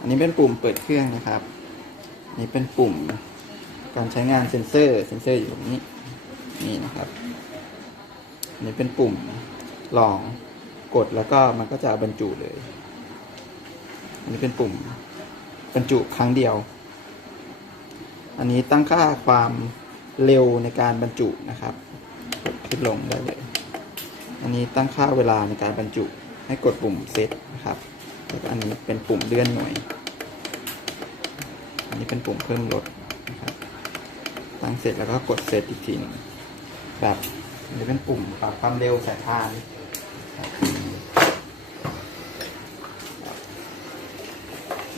อันนี้เป็นปุ่มเปิดเครื่องนะครับนนี้เป็นปุ่มการใช้งานเซ็นเซอร์ เซ็นเซอร์อยู่ตรงนี้ นี่นะครับอันนี้เป็นปุ่มลองกดแล้วก็มันก็จะบรรจุเลย อันนี้เป็นปุ่มบรรจุครั้งเดียว อันนี้ตั้งค่าความเร็วในการบรรจุนะครับ กดขึ้นลงได้เลย อันนี้ตั้งค่าเวลาในการบรรจุ ให้กดปุ่มเซตนะครับ อันนี้เป็นปุ่มเลื่อนหน่วย อันนี้เป็นปุ่มเพิ่มลดนะครับ ตั้งเสร็จแล้วก็กดเสร็จอีกทีนึงแบบนี้เป็นปุ่มปรับความเร็วสายพานโอเค